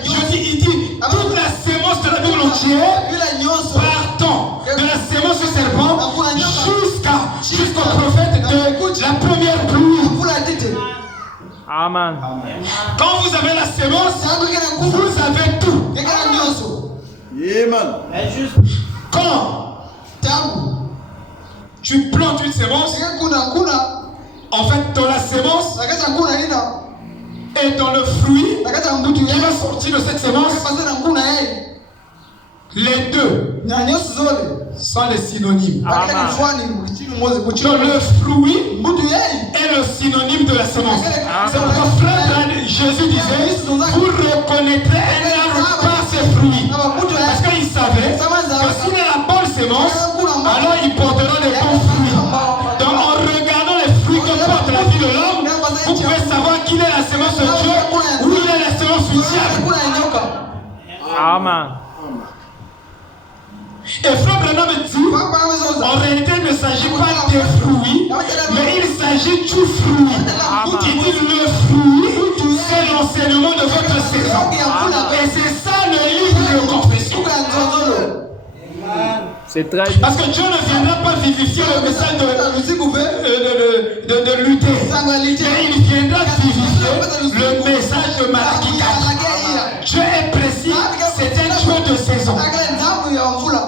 Il dit toute la sémence de la Bible entière, partant de la sémence du serpent jusqu'au prophète de la première pluie. Amen. Quand vous avez la sémence, vous avez tout. Amen. Quand tu plantes une sémence, en fait dans la sémence et dans le fruit qui va sortir de cette sémence, les deux sont les synonymes. Donc le fruit est le synonyme de la sémence. C'est pourquoi frère Jésus disait, vous reconnaîtrez un arbre par ses fruits. Parce qu'il savait que s'il est la bonne sémence, alors il portera des bons fruits. Donc en regardant les fruits que porte la vie de l'homme, vous pouvez savoir qu'il est la sémence de Dieu ou il est la sémence du diable. Amen. Et Frère Branham dit, en réalité, il ne s'agit pas des fruits, mais il s'agit du fruit. Il dit le fruit, c'est l'enseignement de votre saison. Et c'est ça le livre de confession. C'est très Parce que Dieu ne viendra pas vivifier le message de lutter. Mais il viendra vivifier le message de Malachie 4. Dieu est précis, c'est un Dieu de saison.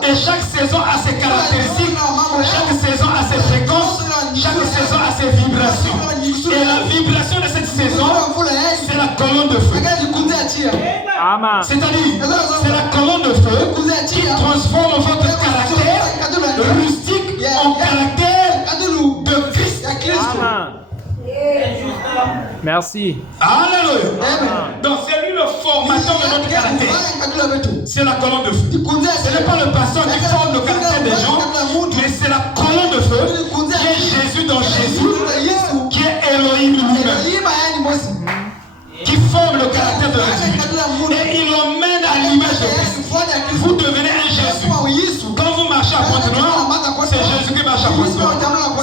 Et chaque saison a ses caractéristiques, chaque saison a ses fréquences, chaque saison a ses vibrations. Et la vibration de cette saison, c'est la colonne de feu. Amen. C'est-à-dire, c'est la colonne de feu qui transforme votre caractère rustique en caractère de Christ. Amen. Merci. Alléluia. Donc c'est lui le formateur de notre caractère. C'est la colonne de feu. Ce n'est pas le pasteur qui forme le caractère des gens, mais c'est la colonne de feu qui est Jésus dans Jésus, qui est Elohim lui-même, qui forme le caractère de Jésus. Et il emmène à l'image de Christ. Vous devenez un Jésus. Quand vous marchez à Pointe-Noire, c'est Jésus qui marche à Pointe-Noire.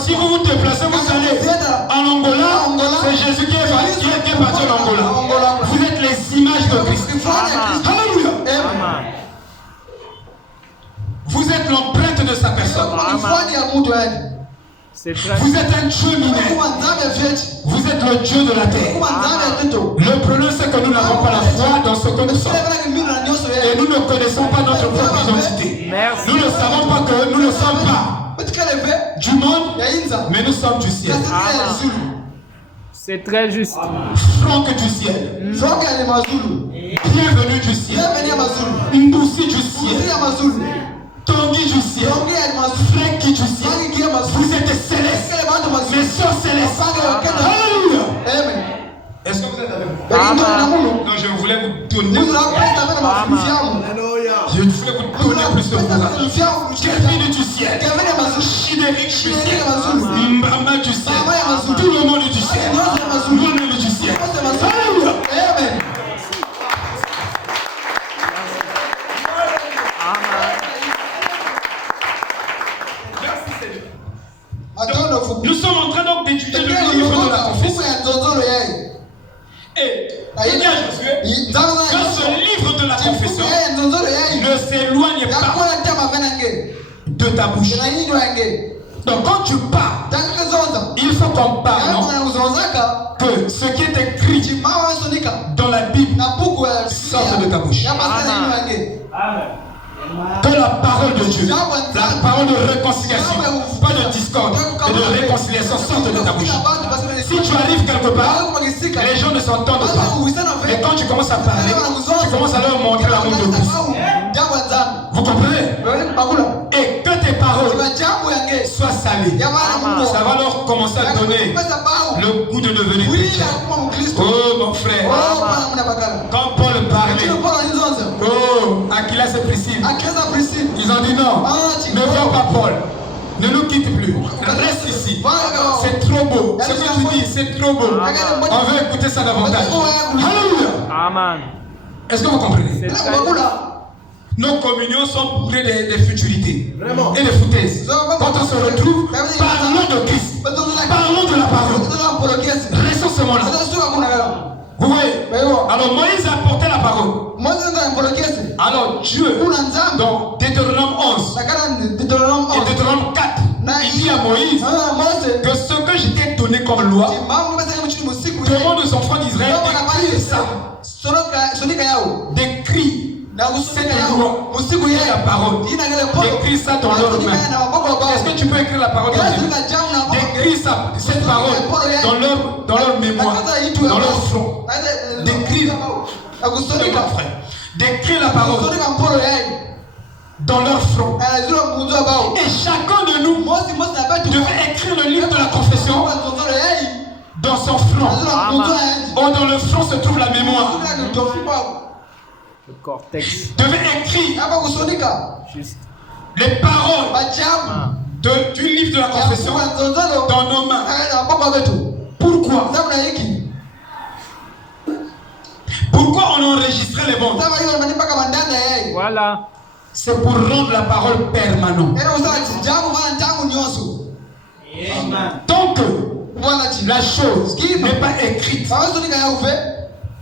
Si vous vous déplacez, vous allez en Angola, c'est Jésus qui est parti en Angola. Vous êtes les images de Christ. Alléluia. Vous êtes l'empreinte de sa personne. Vous êtes un Dieu mineur. Vous êtes le Dieu de la terre. Le problème, c'est que nous n'avons pas la foi dans ce que nous sommes. Et nous ne connaissons pas notre propre identité. Nous ne savons pas que nous ne sommes pas du monde, mais nous sommes du ciel. C'est très juste. Franck du ciel. Bienvenue du ciel. Ndoussi du ciel. Tanguy du ciel. Francky du ciel. Vous êtes célestes. Les sœurs célestes. Alléluia. Est-ce que vous êtes avec moi? Non, je voulais vous donner. Je voulais vous donner plus de courage. Kevin du ciel. Chidéric du ciel. Mbama du ciel. Tout le monde du ciel. Moi-même du ciel. Alléluia. Nous sommes en train donc d'étudier le livre de la confession. Et il dit à Josué, dans ce livre de la confession, ne s'éloigne pas de ta bouche. Donc quand tu parles, il faut qu'on parle, non? Que ce qui est écrit dans la Bible sorte de ta bouche. Que la parole de Dieu, la parole de réconciliation, pas de discorde, mais de réconciliation sorte de ta bouche. Si tu arrives quelque part, les gens ne s'entendent pas. Et quand tu commences à parler, tu commences à leur montrer l'amour de Christ. Vous comprenez? Et que tes paroles soient salées. Ça va leur commencer à donner le goût de devenir chrétien. Oh mon frère, quand Paul parlait, oh, Aquila et Priscille, ils ont dit non, ne vois pas Paul. Ne nous quitte plus. Reste ici. C'est trop beau. Ce que tu dis, c'est trop beau. On veut écouter ça davantage. Alléluia. Amen. Est-ce que vous comprenez? Nos communions sont bourrées de futurités et de foutaises. Quand on se retrouve, parlons de Christ. Parlons de la parole. Restons ce moment-là. Vous voyez? Alors Moïse a porté la parole. Alors Dieu, dans Deutéronome 11 et Deutéronome 4, il dit à Moïse que ce que je t'ai donné comme loi, demande aux enfants d'Israël d'écrire ça. D'écrire cette loi, la parole. D'écrire ça dans leurs mains. Est-ce que tu peux écrire la parole de Dieu? D'écrire ça, cette parole dans leur mémoire, dans leur front. D'écrire. D'écrire la parole dans leur front. Et chacun de nous devait écrire le livre de la confession dans son front. Or dans le front se trouve la mémoire. Le cortex. Devait écrire Juste. les paroles du livre de la confession dans nos mains. Pourquoi? Pourquoi on a enregistré les ventes? Voilà. C'est pour rendre la parole permanente. Tant que la chose n'est pas écrite,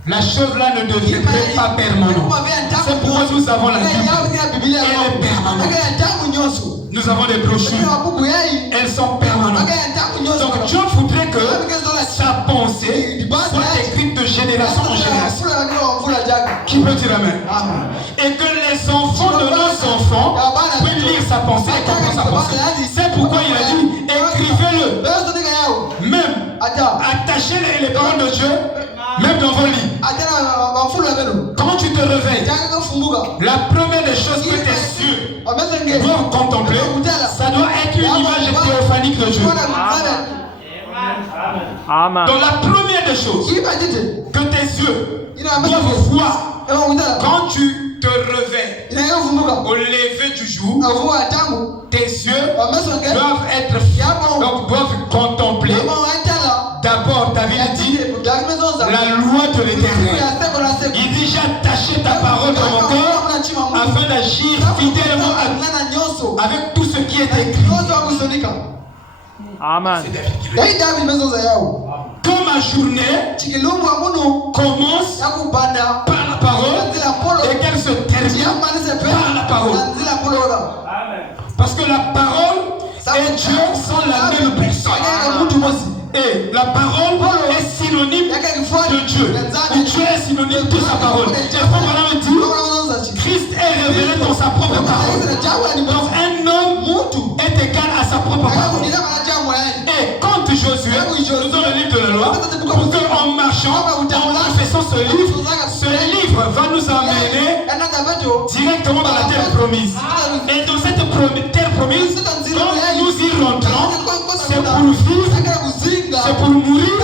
la chose là ne deviendrait pas permanente. C'est pourquoi nous avons la Bible. Elle est permanente. Nous avons des brochures. Elles sont permanentes. Donc Dieu voudrait que sa pensée soit écrite de génération en génération. Qui peut dire amen? Et que les enfants de nos enfants puissent lire sa pensée et comprendre sa pensée. C'est pourquoi il a dit, écrivez-le. Même attachez les paroles de Dieu, même dans vos lits. Quand tu te réveilles, la première des choses que tes yeux doivent contempler, ça doit être une image théophanique de Dieu. Amen. Donc la première des choses que tes yeux doivent voir quand tu te réveilles au lever du jour, tes yeux doivent être donc doivent contempler d'abord. David dit la loi de l'Éternel. Il dit j'ai attaché ta parole dans mon corps afin d'agir fidèlement avec tout ce qui est écrit. Amen. Que ma journée commence par la parole et qu'elle se termine par la parole. Parce que la parole et Dieu sont la même personne. Et la parole est synonyme de Dieu. Et Dieu est synonyme de sa parole. Et Paul dit, Christ est révélé dans sa propre parole. Donc un homme est égal à sa propre parole. Et quand Josué nous donne le livre de la loi, pour qu'en marchant, en confessant ce livre va nous amener directement dans la terre promise. Et dans cette terre promise, quand nous y rentrons, c'est pour vivre, c'est pour mourir,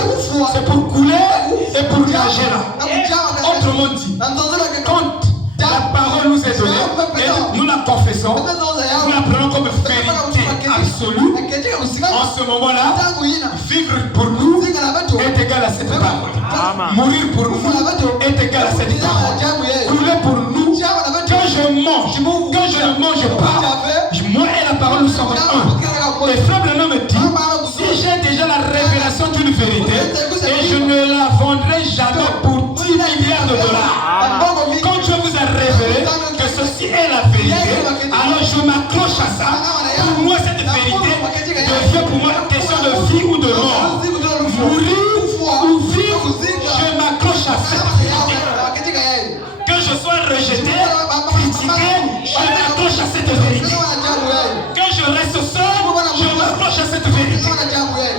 c'est pour couler et pour nager là. Autrement dit, quand la parole nous est donnée et nous la confessons, nous la prenons comme vérité absolue. En ce moment-là, vivre pour nous est égal à cette parole. Mourir pour nous est égal à cette parole. Couler pour nous, quand je mange, quand je ne mange pas, moi et la parole nous sommes un. Et frère Branham me dit, si j'ai déjà la révélation d'une vérité, et je ne la vendrai jamais pour 10 milliards de dollars. Quand Dieu vous a révélé que ceci est la vérité, alors je m'accroche à ça. Pour moi, cette vérité devient pour moi une question de vie ou de mort. Mourir ou vivre, je m'accroche à cette vérité. Que je sois rejeté, critiqué, je m'accroche à cette vérité. Que je reste seul, je m'accroche à cette vérité.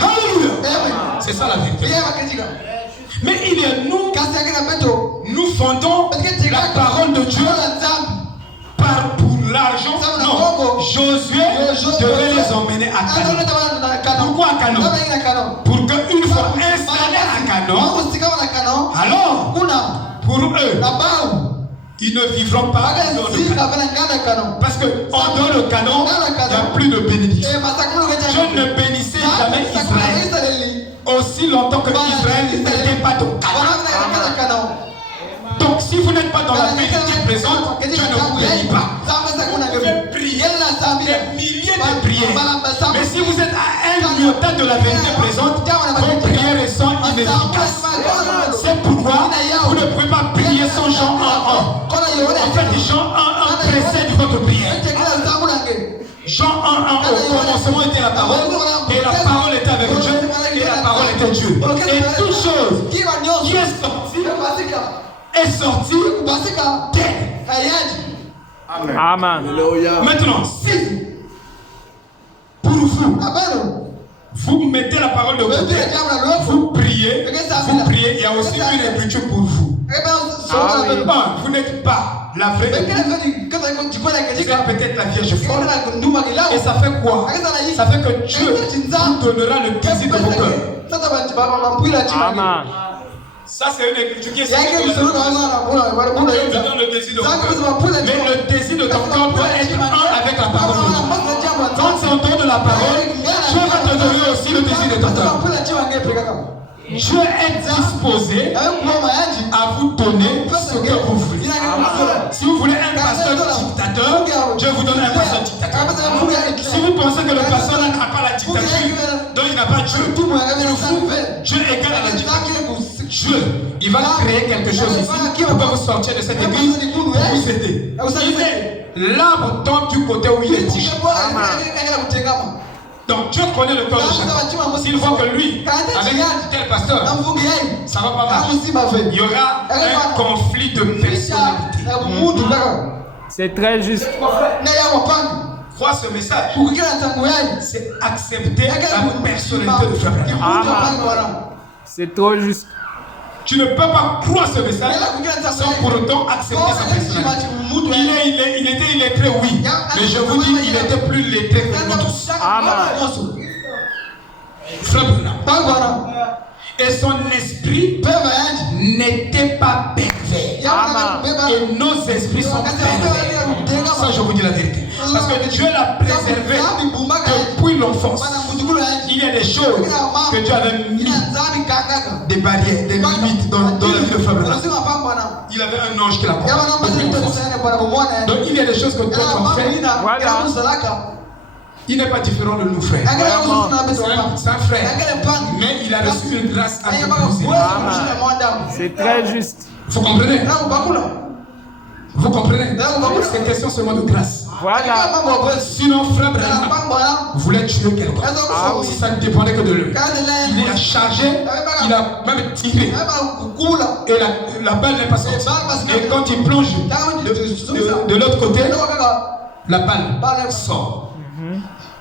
Alléluia. C'est ça la vérité. Mais il y a nous fondons la parole de Dieu pour l'argent. Non, Josué devait les emmener à Canaan. Pourquoi à Canaan? Pour qu'une fois installés à Canaan, alors pour eux, ils ne vivront pas dans le Canaan. Parce qu'en dehors de Canaan, il n'y a plus de bénédiction. Dieu ne bénissait jamais Israël aussi longtemps que Israël n'était pas dans Canaan. Donc si vous n'êtes pas dans la vérité présente, Dieu ne vous bénit pas. Vous pouvez prier des milliers de prières. Mais si vous êtes à un iota de la vérité présente, vos prières sont inefficaces. C'est pourquoi vous ne pouvez pas prier sans Jean 1.1. En fait, Jean 1.1 précède votre prière. Jean 1.1, au commencement était la parole, et la parole était avec Dieu, et la parole était Dieu. Et toute chose qui est sortie d'elle. Amen. Maintenant, si pour vous, vous mettez la parole de côté, vous priez, il y a aussi une écriture pour vous. Vous n'êtes pas la vraie épouse. C'est peut-être la Vierge folle. Et ça fait quoi? Ça fait que Dieu vous donnera le désir de vos cœurs. Amen. Ça, c'est une écriture qui est sortie de la Dieu te donne le désir de ton cœur. Mais le désir de ton cœur doit être un avec la parole de Dieu. Quand c'est en dehors de la parole, Dieu va te donner aussi le désir de ton cœur. Dieu est disposé à vous donner Dieu, il va créer quelque chose ici pour vous sortir de cette église, pour vous aider. Il est l'arbre tombe du côté où il est bouché. Donc Dieu connaît le cœur de chacun. S'il voit que lui, avec tel pasteur, ça ne va pas marcher, il y aura un conflit de personnalité. C'est très juste. Crois ce message. C'est accepter la personnalité de frère. C'est trop juste. Tu ne peux pas croire ce message sans pour autant accepter sa personnalité. Il était illettré, oui. Mais je vous dis, il était plus lettré que nous tous. Frère Branham. Et son esprit n'était pas pervers. Et nos esprits sont pervers. Ça, je vous dis la vérité. Parce que Dieu l'a préservé depuis l'enfance. Il y a des choses que Dieu avait mis, des barrières, des limites dans la vie de Frère Branham. Il avait un ange qui l'a porté. Donc il y a des choses que toi tu as fait. Voilà. Il n'est pas différent de nous, frères. C'est un frère. Mais il a reçu une grâce à nous. C'est très juste. Vous comprenez? Vous comprenez? C'est une question seulement de grâce. Voilà. Sinon, frère Branham voulait tuer quelqu'un. Si ça ne dépendait que de lui. Il a chargé, il a même tiré. Et la balle n'est pas sortie. Et quand il plonge de l'autre côté, la balle sort.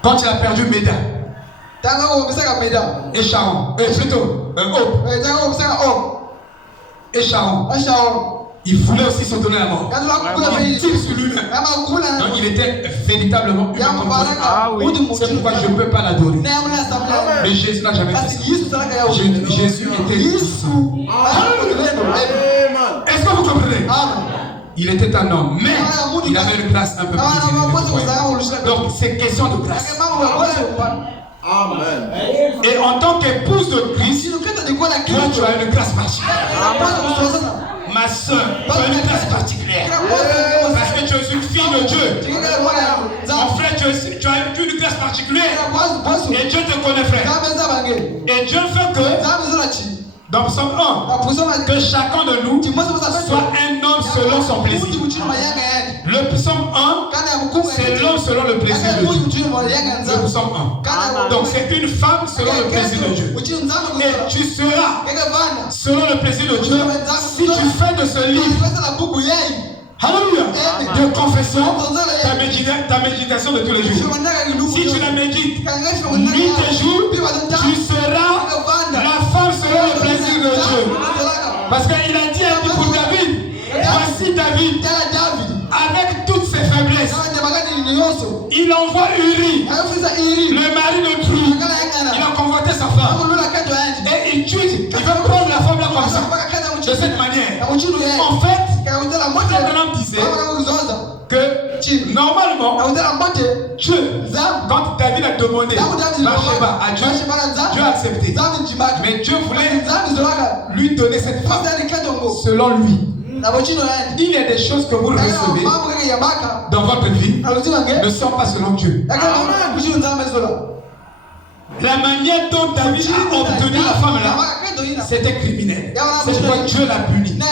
Quand il a perdu Méda et Sharon, plutôt Hope et Sharon, il voulait aussi se donner la mort. Il tire sur lui-même. Donc il était véritablement humain comme toi. C'est pourquoi je ne peux pas l'adorer. Mais Jésus n'a jamais fait ça. Jésus était dissous. Est-ce que vous comprenez? Il était un homme, mais il avait une grâce un peu plus. Donc c'est question de grâce. Amen. Et en tant qu'épouse de Christ, toi tu as une grâce particulière. Ma soeur, tu as une grâce particulière. Parce que tu es une fille de Dieu. Mon frère, tu as une grâce particulière. Et Dieu te connaît, frère. Et Dieu veut que dans Psaume 1, que chacun de nous soit un homme selon son plaisir. Le Psaume 1, c'est l'homme selon le plaisir de Dieu. Le Psaume 1. Donc c'est une femme selon le plaisir de Dieu. Et tu seras selon le plaisir de Dieu si tu fais de ce livre, alléluia, de confession, ta méditation de tous les jours. Si tu la médites nuit et jour, tu seras la femme selon le plaisir de Dieu. Parce qu'il a dit pour David, voici David, avec toutes ses faiblesses, il envoie Uri, le mari de Trou. Il a convoité sa femme. Et il tue, il veut prendre la femme là comme ça. De cette manière. En fait, Branham disait que normalement, Dieu, quand David a demandé Bathsheba à Dieu, Dieu a accepté. Mais Dieu voulait lui donner cette femme selon lui. Il y a des choses que vous recevez dans votre vie ne sont pas selon Dieu. La manière dont David a obtenu la femme là, c'était criminel. C'est pourquoi Dieu l'a puni. Mais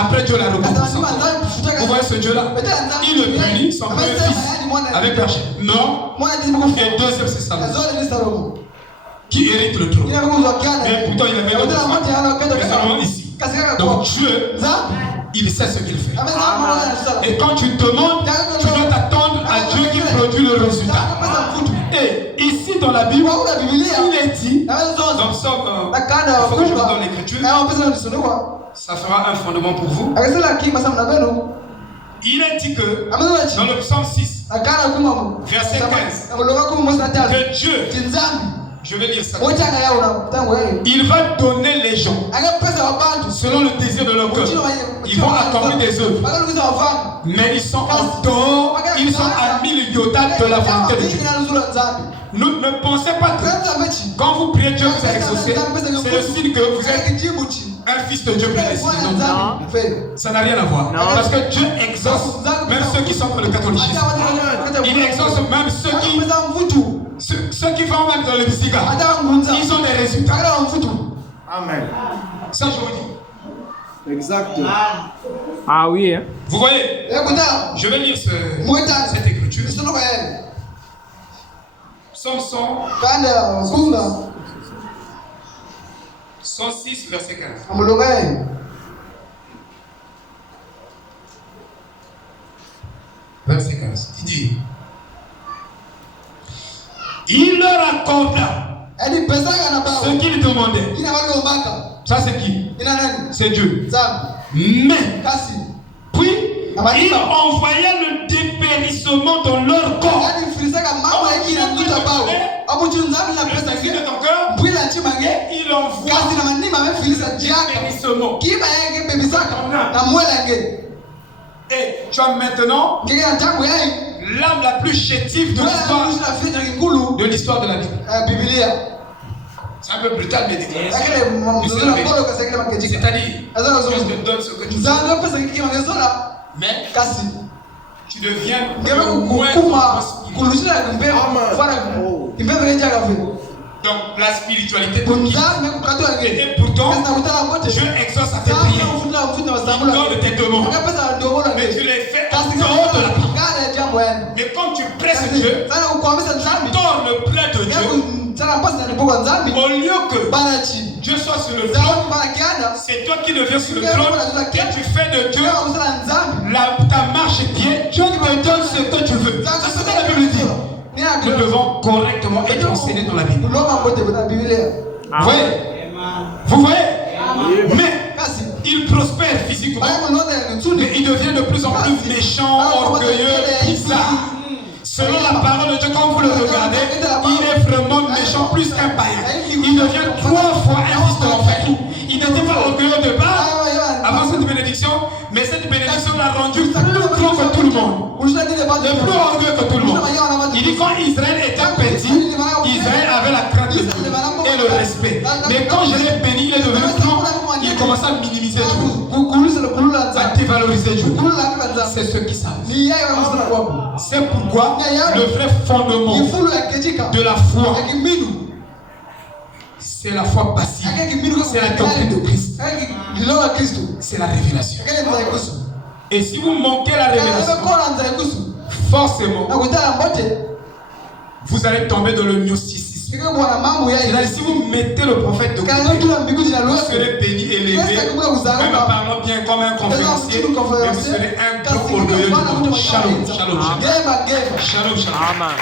après Dieu l'a récompensé. Vous voyez ce Dieu là? Il le punit, son premier fils, avec Bathsheba. Non. Et deuxième c'est Salomon, qui hérite le trône. Mais pourtant il avait d'autres femmes. Mais Salomon ici. Donc Dieu, il sait ce qu'il fait. Et quand tu demandes, tu dois t'attendre à Dieu qui produit le résultat. Et ici dans la Bible, il est dit, dans Psaume, il faut que je vous donne l'écriture, ça fera un fondement pour vous. Il est dit que dans le Psaume 6, verset 15, que Dieu, je vais dire ça, il va donner les gens selon le désir de leur cœur. Ils vont accomplir des œuvres, mais ils sont en dehors, ils sont à 1000 yotas de la volonté de Dieu. Ne pensez pas que quand vous priez Dieu vous est exaucé, c'est le signe que vous êtes un fils de Dieu prédestiné. Non, ça n'a rien à voir. Non. Parce que Dieu exauce même ceux qui sont dans le catholicisme. Il exauce même ceux qui vont même dans le psychiatre. Ils ont des résultats. Amen. Ça, je vous dis. Exactement. Ah oui. Hein? Vous voyez? Je vais lire cette écriture. Psaume 106, verset 15. Verset 15. Il dit, il leur accorda ce qu'ils demandaient. Ça c'est qui? C'est Dieu. Mais puis il envoyait le dépérissement dans leur corps. Il envoie le dépérissement. Et tu as maintenant l'âme la plus chétive de l'histoire de la Bible. C'est un peu brutal, mais c'est-à-dire, je te donne ce que tu veux. Mais tu deviens donc la spiritualité te quitte. Et pourtant, Dieu exauce à tes prières. Il donne tes demandes. Mais tu les fais en dehors de la Bible. Mais quand tu presses Dieu, tu tords le plein de Dieu. Au lieu que Dieu soit sur le trône, c'est toi qui deviens sur le trône et tu fais de Dieu ta marche pied. Dieu te donne ce que tu veux. C'est ce que la Bible dit. Nous devons correctement être enseignés dans la Bible. Vous voyez? Vous voyez? Mais il prospère physiquement, mais il devient de plus en plus méchant, orgueilleux, bizarre. Selon la parole de Dieu, quand vous le regardez, il est vraiment méchant plus qu'un païen. Il devient 3 fois insistant en fait. Il n'était pas orgueilleux de base avant cette bénédiction, mais cette bénédiction l'a rendu plus grand que tout le monde. Le plus orgueilleux que tout le monde. Il dit quand Israël était petit, Israël avait la crainte de Dieu et le respect. Mais quand je l'ai béni, il est devenu grand, il commence à minimiser Dieu, à dévaloriser Dieu. C'est ce qui savent. C'est pourquoi le vrai fondement de la foi, c'est la foi passive. C'est la doctrine de Christ. C'est la révélation. Et si vous manquez la révélation, forcément, vous allez tomber dans le gnosticisme. Si vous mettez le prophète de côté, vous serez béni, élevé, même en parlant bien comme un conférencier, mais vous serez un grand orgueilleux. Shalom, shalom, shalom. Shalom, shalom. Amen.